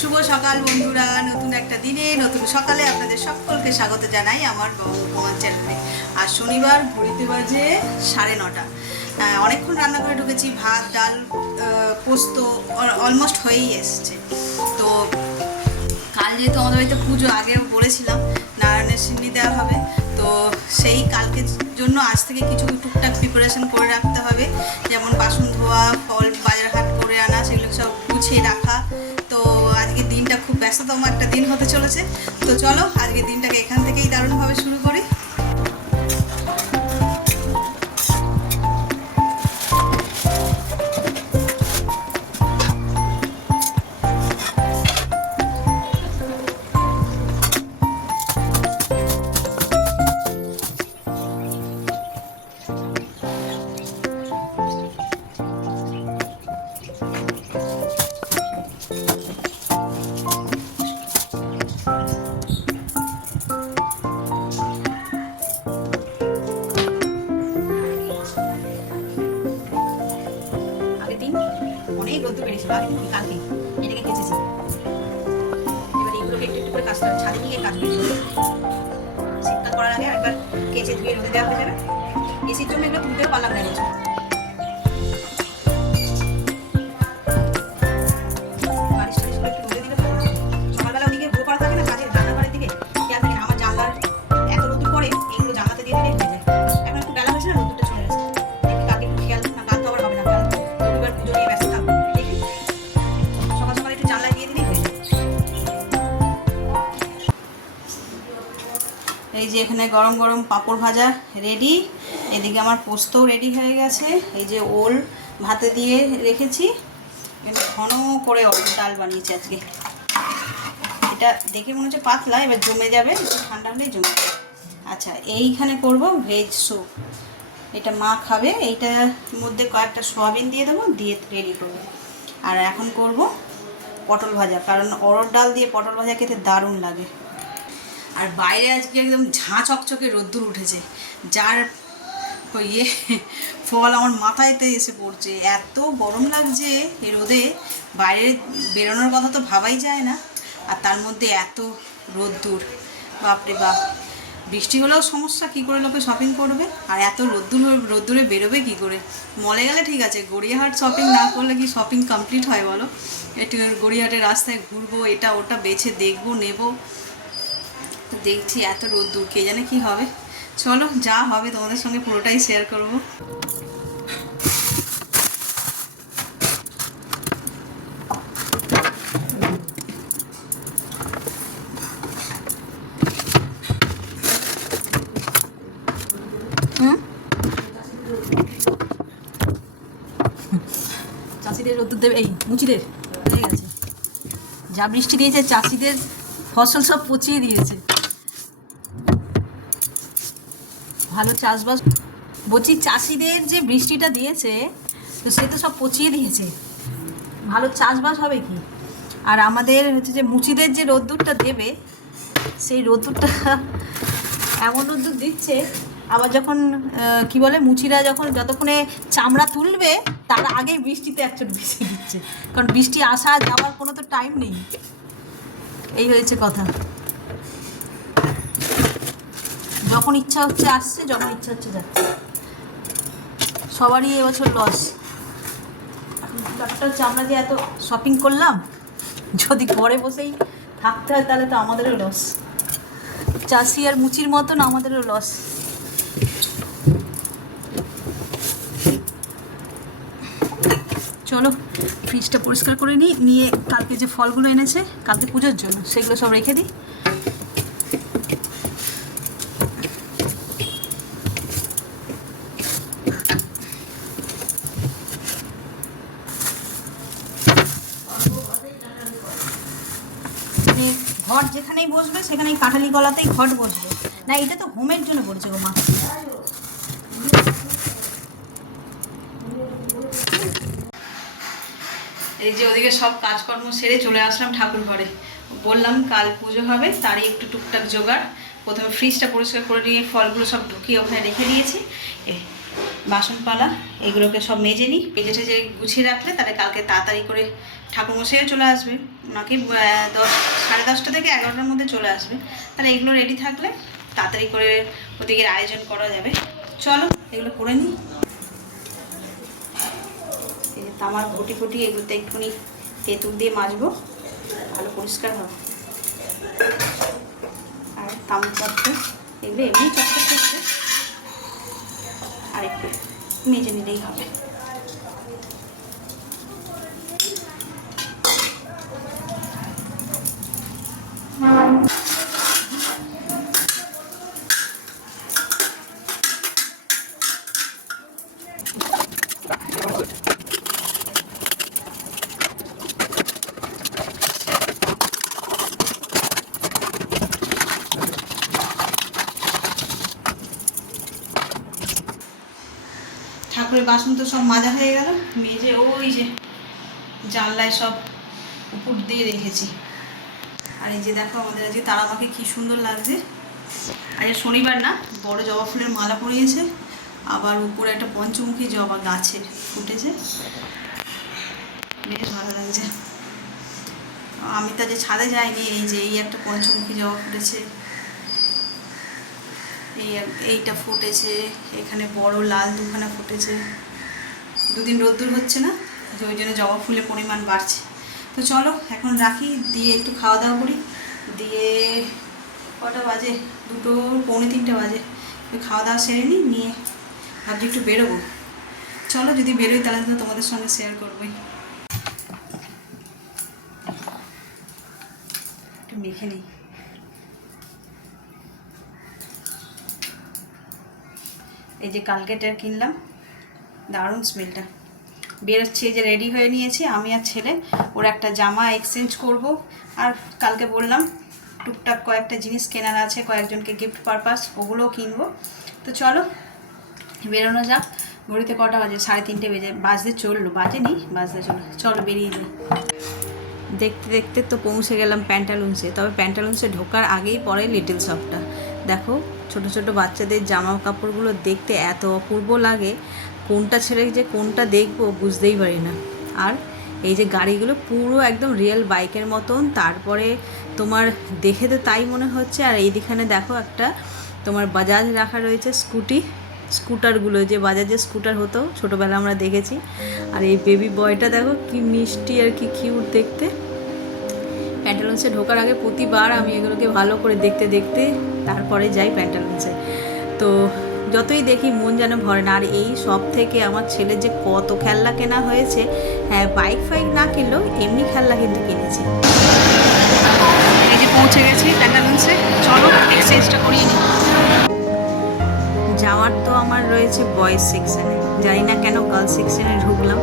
শুভ সকাল বন্ধুরা, নতুন একটা দিনে, নতুন সকালে আপনাদের সকলকে স্বাগত জানাই আমার ভগবান চ্যানেলে। আর শনিবার, ঘড়িতে বাজে সাড়ে নটা। অনেকক্ষণ রান্না করে ঢুকেছি, ভাত, ডাল পোস্ত অলমোস্ট হয়েই এসছে। তো কাল যেহেতু আমাদের বাড়িতে পুজো, আগেও বলেছিলাম, নারায়ণের সিন্নি দেওয়া হবে। তো সেই কালকের জন্য আজ থেকে কিছু টুকটাক প্রিপারেশন করে রাখতে হবে। যেমন বাসন ধোয়া, ফল ব্যস্ততম একটা দিন হতে চলেছে। তো চলো আজকে দিনটাকে এখান থেকেই দারুণভাবে গরম গরম পাঁপড় ভাজা রেডি এদিকে আমার পোস্তও রেডি হয়ে গেছে। এই যে ওল ভাতে দিয়ে রেখেছি। ঘন করে ডাল বানিয়েছি আজকে। এটা দেখে মনে হচ্ছে পাতলা, এবার জমে যাবে। একটু ঠান্ডা হলেই জমে যাবে। আচ্ছা এইখানে করব ভেজ স্যুপ এটা মা খাবে। এইটার মধ্যে কয়েকটা সোয়াবিন দিয়ে দেবো, দিয়ে রেডি করব। আর এখন করব পটল ভাজা, কারণ অরড় ডাল দিয়ে পটল ভাজা খেতে দারুণ লাগে। আর বাইরে আজকে একদম ঝাঁ চকচকে রোদ্দুর উঠেছে। যার ইয়ে ফল আমার মাথায়তে এসে পড়ছে। এত গরম লাগছে এই রোদে, বাইরে বেরোনোর কথা তো ভাবাই যায় না। আর তার মধ্যে এত রোদ্দুর, বাপরে বাপ। বৃষ্টি হলেও সমস্যা, কী করে লোকে শপিং করবে? আর এত রোদ্দুর, রোদ্দুরে বেরোবে কী করে? মলে গেলে ঠিক আছে, গড়িয়াহাট শপিং না করলে কি শপিং কমপ্লিট হয় বলো? একটু গড়িয়াহাটের রাস্তায় ঘুরবো, এটা ওটা বেছে দেখব, নেব। দেখছি এত রোদ্দুর, কে জানে কি হবে। চলো, যা হবে তোমাদের সঙ্গে পুরোটাই শেয়ার করব। চাষিদের রোদ্দুর দেবে, এই মুচিদের, হয়ে গেছে। যা বৃষ্টি দিয়েছে, চাষিদের ফসল সব পচিয়ে দিয়েছে। ভালো চাষবাস বলছি, চাষিদের যে বৃষ্টিটা দিয়েছে, তো সে তো সব পচিয়ে দিয়েছে। ভালো চাষবাস হবে কি? আর আমাদের হচ্ছে যে মুচিদের যে রোদ্দুরটা দেবে, সেই রোদ্দুরটা এমন রোদ্দুর দিচ্ছে, আবার যখন কি বলে, মুচিরা যখন যতক্ষণে চামড়া তুলবে, তার আগে বৃষ্টিতে একচোট ভিজে দিচ্ছে। কারণ বৃষ্টি আসা যাওয়ার কোনো তো টাইম নেই। এই হয়েছে কথা। যখন ইচ্ছা হচ্ছে আসছে, যখন ইচ্ছা হচ্ছে যাচ্ছে। সবারই এবছর লস ব্যাপারটা হচ্ছে, আমরা যে এত শপিং করলাম, যদি ঘরে বসেই থাকতে হয়, তাহলে তো আমাদেরও লস চাষি আর মুচির মতন আমাদেরও লস চলো ফ্রিজটা পরিষ্কার করে নিই, নিয়ে কালকে যে ফলগুলো এনেছে, কালকে পুজোর জন্য, সেগুলো সব রেখে দিই। যে ঘট যেখানেই বসবে, সেখানেই কাঁঠালি গলাতেই ঘট বসবে। না, এটা তো হোমের জন্য বলছে গো মা। এই যে ওদিকে সব কাজকর্ম সেরে চলে আসলাম ঠাকুর ঘরে। বললাম কাল পুজো হবে, তারই একটু টুকটাক জোগাড়। প্রথমে ফ্রিজটা পরিষ্কার করে নিয়ে ফলগুলো সব ঢুকিয়ে ওখানে রেখে দিয়েছি। বাসনপালা, এগুলোকে সব মেজে নিই মেজে টেজে গুছিয়ে রাখলে তাহলে কালকে তাড়াতাড়ি করে ঠাকুরমশাইও চলে আসবে। ওনাকে দশ, সাড়ে দশটা থেকে এগারোটার মধ্যে চলে আসবে। তাহলে এগুলো রেডি থাকলে তাড়াতাড়ি করে ওদিকে আয়োজন করা যাবে। চলো, এগুলো করে নিই। তামার ঘটি ফুটি এগুলোতে একটুখানি তেঁতুল দিয়ে মাজবো, ভালো পরিষ্কার হবে। আর তামপত্র, এগুলো এমনি চটচট করছে আর একটু মেজে নিলেই হবে ঠাকুরের বাসন তো সব মাজা হয়ে গেল। মেজে ওই যে জানলায় সব উপর দিয়ে রেখেছি। আর এই যে দেখো আমাদের আজকে তারা তারামাকে কি সুন্দর লাগছে। আজ শনিবার না, বড় জবা ফুলের মালা পরিয়েছে। আবার উপরে একটা পঞ্চমুখী জবা গাছের ফুটেছে। বেশ ভালো লাগছে। আমি তো যে ছাদে যাইনি, এই যে এই একটা পঞ্চমুখী জবা ফুটেছে। এই এইটা ফুটেছে, এখানে বড় লাল দুখানা ফুটেছে। দুদিন রোদ্দুর হচ্ছে না যে ওই জন্য জবা ফুলের পরিমাণ বাড়ছে। তো চলো, এখন রাখি, দিয়ে একটু খাওয়া দাওয়া করি। দিয়ে কটা বাজে? দুটো, পৌনে তিনটে বাজে। খাওয়া দাওয়া সেরে নিই, নিয়ে ভাবছি একটু বেরোবো। চলো, যদি বেরোই তাহলে তো তোমাদের সঙ্গে শেয়ার করবোই। একটু মেখে নিই। এই যে কালকেটার কিনলাম দারুণ স্মেলটা। বেরোচ্ছি যে রেডি হয়ে নিয়েছি। আমি আর ছেলে, ওর একটা জামা এক্সচেঞ্জ করব। আর কালকে বললাম, টুকটাক কয়েকটা জিনিস কেনার আছে, কয়েকজনকে গিফট পারপাস ওগুলোও কিনবো। তো চলো, বেরোনো যাক। ঘড়িতে কটা বাজে? সাড়ে তিনটে বেজে বাজতে চলল, বাজেনি, বাজতে চলো চলো, বেরিয়ে যাই। দেখতে দেখতে তো পৌঁছে গেলাম প্যান্টালুন্সে তবে প্যান্টালুন্সে ঢোকার আগেই পরে লিটল শপটা দেখো, ছোট ছোট বাচ্চাদের জামা কাপড়গুলো দেখতে এত অপূর্ব লাগে। কোনটা ছেড়ে যে কোনটা দেখব বুঝতেই পারি না। আর এই যে গাড়িগুলো পুরো একদম রিয়েল বাইকের মতন, তারপরে তোমার দেখে তো তাই মনে হচ্ছে। আর এইদিখানে দেখো একটা তোমার বাজাজ রাখা রয়েছে, স্কুটি। স্কুটারগুলো, যে বাজাজের স্কুটার হতো, ছোটোবেলা আমরা দেখেছি। আর এই বেবি বয়টা দেখো, কি মিষ্টি আর কি কিউট দেখতে। প্যান্টালুন্সে ঢোকার আগে প্রতিবার আমি এগুলোকে ভালো করে দেখতে দেখতে তারপরে যাই প্যান্টালুন্সে তো যতই দেখি মন যেন ভরে না আর এই সব থেকে আমার ছেলে যে কত খেলনা কেনা হয়েছে হ্যাঁ বাইক ফাইক না কিনলেও এমনি খেলনা কিন্তু কিনেছি। এই যে পৌঁছে গেছি চলো এক্সচেঞ্জটা করিয়ে নিই। যাওয়ার তো আমার রয়েছে বয়েজ সেকশনে জানি না কেন গার্লস সেকশনে ঢুকলাম।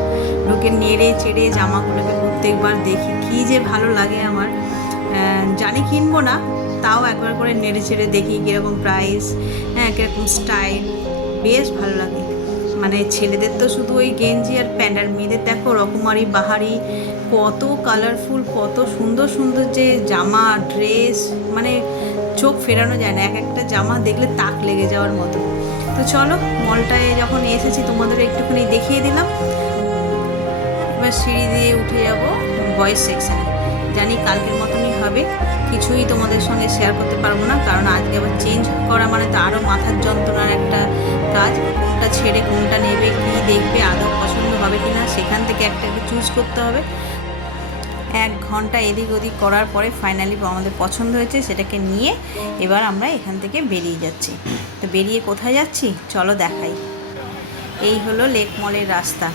ঢুকে নেড়ে চেড়ে জামাগুলোকে প্রত্যেকবার দেখি কী যে ভালো লাগে আমার। জানি কিনবো না তাও একবার করে নেড়ে চেড়ে দেখি কীরকম প্রাইস হ্যাঁ কীরকম স্টাইল বেশ ভালো লাগে। মানে ছেলেদের তো শুধু ওই গেঞ্জি আর প্যান্ট আর মেয়েদের দেখো রকমারি, বাহারি, কত কালারফুল কত সুন্দর সুন্দর যে জামা ড্রেস মানে চোখ ফেরানো যায় না। এক একটা জামা দেখলে তাক লেগে যাওয়ার মতো। তো চলো মলটায় যখন এসেছি তোমাদের একটুখানি দেখিয়ে দিলাম। এবার সিঁড়ি দিয়ে উঠে যাব বয়েজ সেকশানে জানি কালকের মতনই হবে। কিছুই তোমাদের সঙ্গে শেয়ার করতে পারব না, কারণ আজকে আবার চেঞ্জ করা মানে তো আরও মাথার যন্ত্রণার একটা কাজ, কোনটা ছেড়ে কোনটা নেবে, কী দেখবে, আদৌ পছন্দ হবে কি না সেখান থেকে একটা চুজ করতে হবে। এক ঘণ্টা এদিক ওদিক করার পরে ফাইনালি আমাদের পছন্দ হয়েছে, সেটাকে নিয়ে এবার আমরা এখান থেকে বেরিয়ে যাচ্ছি। তো বেরিয়ে কোথায় যাচ্ছি? চলো দেখাই। এই হলো লেক মলের রাস্তা।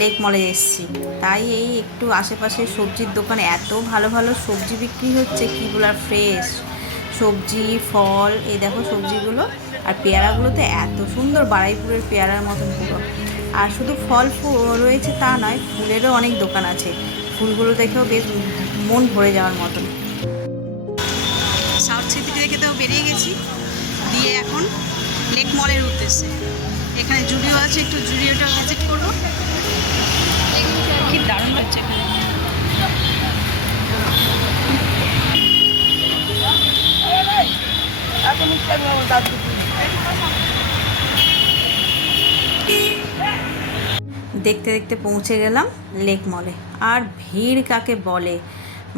লেক মলে এসছি। তাই এই একটু আশেপাশে সবজির দোকানে এত ভালো ভালো সবজি বিক্রি হচ্ছে, কি বলার ফ্রেশ সবজি, ফল, এই দেখো সবজিগুলো আর পেয়ারাগুলো তো এত সুন্দর বাড়াইপুরের পেয়ারার মতন পুরো। আর শুধু ফল রয়েছে তা নয়, ফুলেরও অনেক দোকান আছে। ফুলগুলো দেখেও বেশ মন ভরে যাওয়ার মতন। সাউথ সিটি থেকে তো বেরিয়ে গেছি, দিয়ে এখন লেক মলের উদ্দেশ্যে। এখানে জুডিও আছে, একটু জুডিওটা ভিজিট করব কি দারুণ লাগছে. দেখতে দেখতে পৌঁছে গেলাম লেক মলে। আর ভিড় কাকে বলে?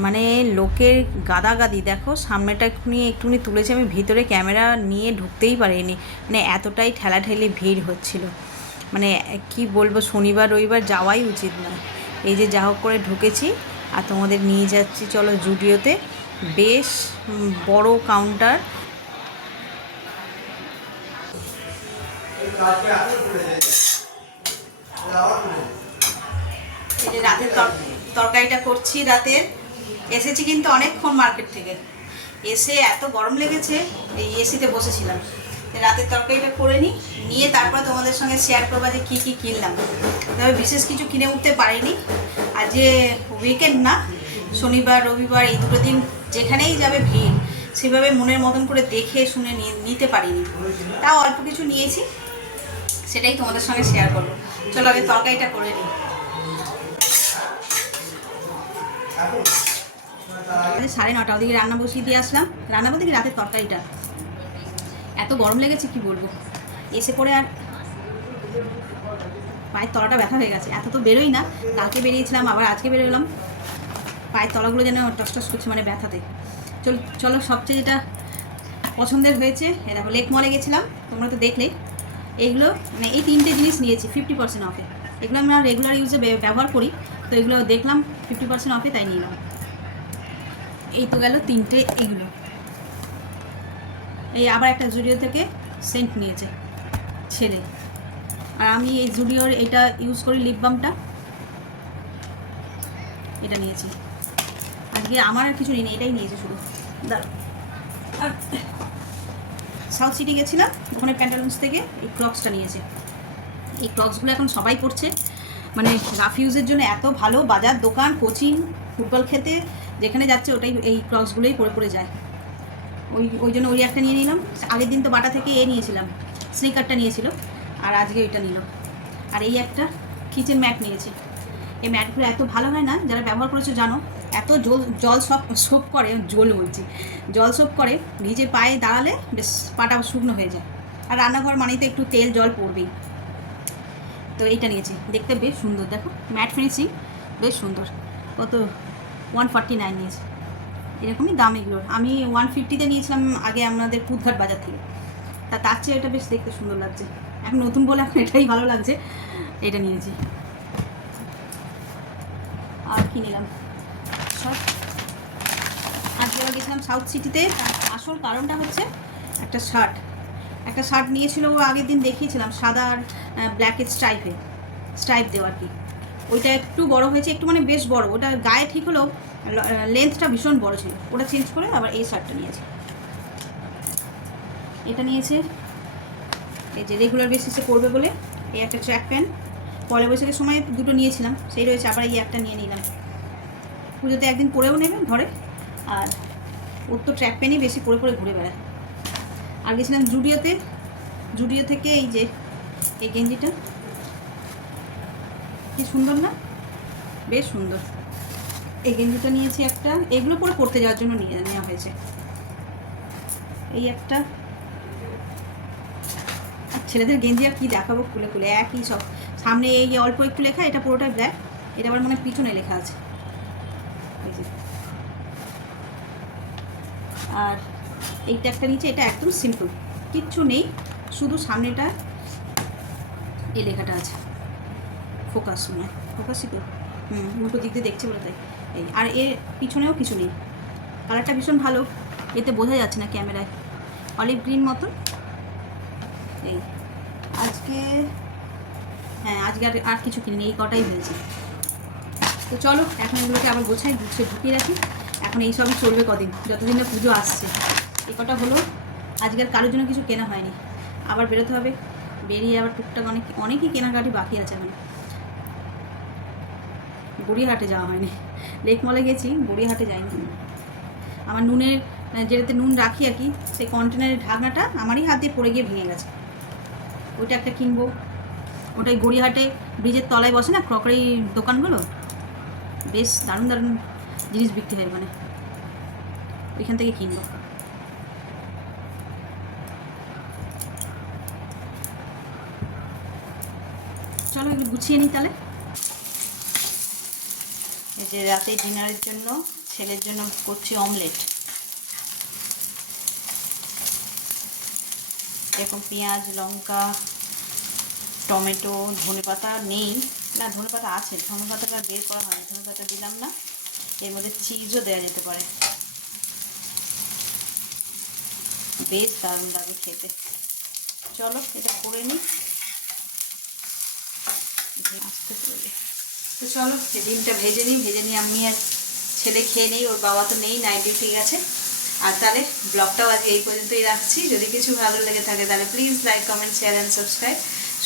মানে লোকের গাদাগাদি, দেখো, সামনেটা একটুখানি একটুখানি তুলেছে আমি, ভিতরে ক্যামেরা নিয়ে ঢুকতেই পারিনি। মানে এতটাই ঠেলাঠেলি ভিড় হচ্ছিল। মানে কি বলব, শনিবার, রবিবার যাওয়াই উচিত নয়। এই যে যা হোক করে ঢুকেছি আর তোমাদের নিয়ে যাচ্ছি, চলো জুডিওতে। বেশ বড় কাউন্টার রাতের তর- তরকারিটা করছি রাতের এসেছি কিন্তু অনেকক্ষণ মার্কেট থেকে। এসে এত গরম লেগেছে, এই এসিতে বসেছিলাম। রাতের তরকারিটা করে নিই, নিয়ে তারপর তোমাদের সঙ্গে শেয়ার করবা যে কী কী কিনলাম। তবে বিশেষ কিছু কিনে উঠতে পারিনি। আর যে উইকেন্ড না, শনিবার, রবিবার, এই দুটো দিন যেখানেই যাবে ভিড়, সেভাবে মনের মতন করে দেখে শুনে নিতে পারিনি। তাও অল্প কিছু নিয়েছি, সেটাই তোমাদের সঙ্গে শেয়ার করব। চলো আগে তরকারিটা করে নিই। সাড়ে নটা ওদিকে রান্না বসিয়ে দিয়ে আসলাম। রান্না বলতে কি রাতের তরকারিটা? এত গরম লেগেছে কি বলব? এসে পরে আর পায়ের তলাটা ব্যথা হয়ে গেছে। এত তো বেরোই না। কালকে বেরিয়েছিলাম, আবার আজকে বেরোলাম। পায়ের তলাগুলো যেন টস টস করছে মানে ব্যথাতে। চল, চলো সবচেয়ে যেটা পছন্দের হয়েছে, এ দেখো, লেক মলে গেছিলাম, তোমরা তো দেখলেই। এইগুলো মানে এই তিনটে জিনিস নিয়েছি ফিফটি পার্সেন্ট অফে এগুলো আমরা রেগুলার ইউজে ব্যবহার করি, তো এগুলো দেখলাম ফিফটি পার্সেন্ট অফে তাই নিলাম। এই তো গেল তিনটে এগুলো এই আবার একটা জুডিও থেকে সেন্ট নিয়েছে ছেলে আর আমি এই জুডিওর এটা ইউজ করি লিপ বামটা এটা নিয়েছি। আজকে আমার আর কিছু নেই এটাই নিয়েছি শুধু। আর সাউথ সিটি গেছিলাম, ওখানে প্যান্টালুন্স থেকে এই ক্রক্সটা নিয়েছে। এই ক্রক্সগুলো এখন সবাই পড়ছে মানে রাফিউজের জন্য এত ভালো বাজার, দোকান, কোচিং, ফুটবল খেতে, যেখানে যাচ্ছে ওটাই এই ক্রক্সগুলোই পরে পরে যায়। ওই ওই জন্য ওই একটা নিয়ে নিলাম। আগের দিন তো বাটা থেকে এ নিয়েছিলাম, স্নিকারটা নিয়েছিল, আর আজকে ওইটা নিল। আর এই একটা কিচেন ম্যাট নিয়েছি। এই ম্যাটগুলো এত ভালো হয় না, যারা ব্যবহার করেছ জানো, এত জল জল সব সোপ করে, জল বলছি, জল সোপ করে নিজে পায়ে দাঁড়ালে বেশ পাটা শুকনো হয়ে যায়। আর রান্নাঘর মানেই তো একটু তেল, জল পড়বেই। তো এইটা নিয়েছি, দেখতে বেশ সুন্দর, দেখো ম্যাট ফিনিশিং বেশ সুন্দর। কত? ওয়ান ফর্টি নাইন নিয়েছি। এরকমই দাম এগুলোর। আমি ওয়ান ফিফটিতে নিয়েছিলাম আগে আমাদের পুতঘাট বাজার থেকে। তা তার চেয়ে এটা বেশ দেখতে সুন্দর লাগছে। এখন নতুন বলে এখন এটাই ভালো লাগছে। এটা নিয়েছি। আর কি নিলাম? সব। আজকে গেছিলাম সাউথ সিটিতে তার আসল কারণটা হচ্ছে একটা শার্ট একটা শার্ট নিয়েছিল ও আগের দিন দেখিয়েছিলাম, সাদা আর ব্ল্যাকের স্ট্রাইপে স্ট্রাইপ দেওয়া আর কি। ওইটা একটু বড় হয়েছে, একটু মানে বেশ বড়। ওটা গায়ে ঠিক হলেও লেন্থটা ভীষণ বড় ছিল। ওটা চেঞ্জ করে আবার এই শার্টটা নিয়েছে। এটা নিয়েছে, এই যে রেগুলার বেসিসে পড়বে বলে এই একটা ট্র্যাক প্যান্ট পয়লা বৈশাখের সময় দুটো নিয়েছিলাম, সেই রয়েছে, আবার এই একটা নিয়ে নিলাম। পুজোতে একদিন পরেও নেবে ঘরে, আর ওর তো ট্র্যাক প্যান্টই বেশি পরে পরে ঘুরে বেড়ায়। আর গেছিলাম জুডিওতে, জুডিও থেকে এই যে, এই গেঞ্জিটা। কি সুন্দর না? বেশ সুন্দর। এই গেঞ্জিটা নিয়েছি একটা। এগুলো পরে পড়তে যাওয়ার জন্য নিয়ে নেওয়া হয়েছে। এই একটা। ছেলেদের গেঞ্জি আর কি দেখাবো খুলে খুলে? একই সব। সামনে এই যে অল্প একটু লেখা, এটা পুরোটাই ব্ল্যাক এটা আবার মনে পিছনে লেখা আছে। আর এইটা একটা নিচে এটা একদম সিম্পল কিচ্ছু নেই, শুধু সামনেটা এই লেখাটা আছে। ফোকাস হয় ফোকাসই তো। হুম উল্টো দিক দিয়ে দেখছে বলে তাই এই, আর এর পিছনেও কিছু নেই। কালারটা ভীষণ ভালো। এতে বোঝা যাচ্ছে না ক্যামেরায়। অলিভ গ্রিন মতন। এই, আজকে হ্যাঁ আজকে আর আর কিছু কিনিনি, এই কটাই হয়েছে। তো চলো, এখন এগুলোকে আবার গোছাই, গুছিয়ে ঢুকিয়ে রাখি। এখন এই সবই চলবে কদিন, যতদিন না পুজো আসছে। এই কটা হলো আজকে আর কারোর জন্য কিছু কেনা হয়নি। আবার বেরোতে হবে। বেরিয়ে আবার টুকটাক অনেক, অনেকই কেনাকাটি বাকি আছে এখন। গড়িয়াহাটে যাওয়া হয়নি। লেক মলে গেছি গড়িয়াহাটে যাইনি। আমার নুনের যেটাতে নুন রাখি আর কি, সেই কন্টেনারের ঢাকনাটা আমারই হাত পড়ে গিয়ে ভেঙে গেছে। ওইটা একটা কিনবো। ওটাই গড়িয়াহাটে ব্রিজের তলায় বসে না ক্রকারি দোকানগুলো? বেশ দারুণ দারুণ জিনিস বিক্রি হয় মানে ওইখান থেকে কিনবো। চলো একটু গুছিয়ে নিই তাহলে। এই যে রাতে ডিনারের জন্য, ছেলের জন্য করছি অমলেট এরকম পেঁয়াজ, লঙ্কা, টমেটো ধনেপাতা নেই। না ধনেপাতা আছে ধনেপাতাটা বের করা হয় হয়নি ধনেপাতা দিলাম না। এর মধ্যে চিজও দেওয়া যেতে পারে। বেশ দারুণ লাগে খেতে। চলো, এটা করে নিই আসতে চলে তো চলো ডিমটা ভেজে নিই। ভেজে নিই আমি আর ছেলে খেয়ে নেই, ওর বাবা তো নেই নাইট ডিউটি গেছে। আর তাহলে ব্লগটাও আজকে এই পর্যন্তই রাখছি। যদি কিছু ভালো লেগে থাকে, তাহলে please like comment share and subscribe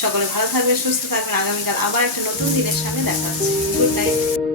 সকলে ভালো থাকবে সুস্থ থাকবেন। আগামীকাল আবার একটা নতুন দিনের সামনে দেখা হচ্ছে। Good night